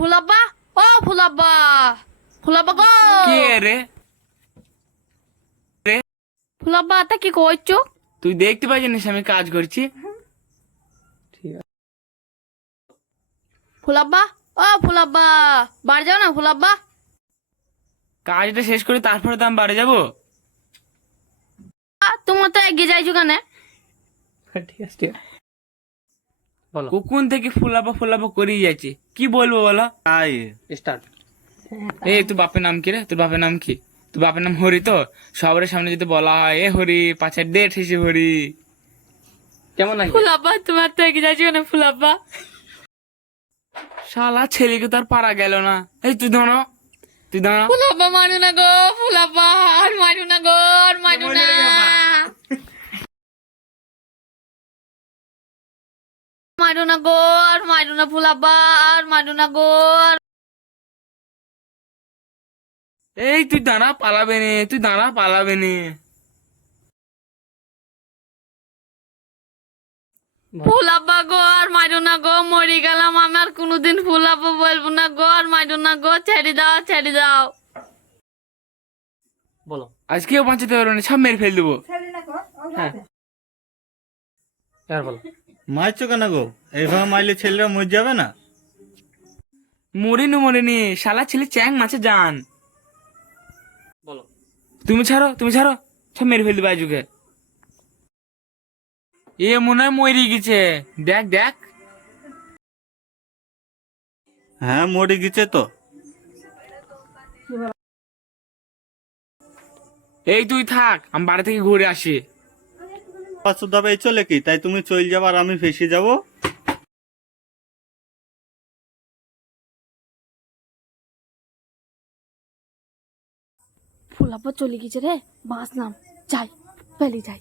ফুলাব্বা, ও ফুলাব্বা, ফুলাব্বা গো। কে রে? ফুলাব্বা তা কি করছো? তুই দেখতে পাচ্ছিস আমি কাজ করছি? ফুলাব্বা, ও ফুলাব্বা, বাড়ি যাও না ফুলাব্বা। কাজটা শেষ করে তারপরে তো আমি বাড়ি যাবো। তোমার তো এগিয়ে যাইছো কেন? ঠিক আছে বলো। কখন থেকে ফুলাবো ফুলাবো করেই যাচ্ছে, কি বলবো বলো? তাই স্টার্ট। এই তোর বাপের নাম কি রে? তোর বাপের নাম কি? তোর বাপের নাম হরি তো? সবার সামনে যদি বলা হয় এ হরি পাঁচের ডেট হিসে হরি। কেমন লাগে? ফুলাব্বা তোমার তো এগিয়ে যাইছো না ফুলাব্বা। শালা ছেলেকে তো আর পারা গেল না। এই তুই দাঁড়া, তুই দাঁড়া। ফুলাব্বা মারো না গো, ফুলাব্বা আর মারো না গো, আর মারো না। মারো না গো, আর মারো না ফুলাব্বা, আর মারো না গো। এই তুই দাঁড়া, পালাবে নে, তুই দাঁড়া, পালাবে নে। ফুলাব্বা গো, আর মারো না গো, মরে গেলাম আমি, আর কোনোদিন ফুলাব্বা বলবো না গো, আর মারো না গো, ছেড়ে দাও, ছেড়ে দাও। বলো। আজকেও বাঁচাতে পারবো না, সব মেরে ফেল দেবো। হ্যাঁ এবার বলো। মারছো কেন গো? এইভাবে মারলে ছেলেরা মরে যাবে না? মরিনি মরিনি, শালা ছেলে চ্যাং মাছে যান। বলো। তুমি ছাড়ো, তুমি ছাড়ো, সব মেরে ফেল দেবো আজকে। এ মনে হয় মরে গেছে, দেখ দেখ। হ্যাঁ মরে গেছে তো। এই তুই থাক, আমি বাড়ি থেকে ঘুরে আসি। পাঁচশো দাবাই চলে কি তাই তুমি চলে যাবো আর আমি ফেসে যাবো? ফুলাব্বা চলে গেছে রে, বাঁচলাম, যাই পেলে যাই।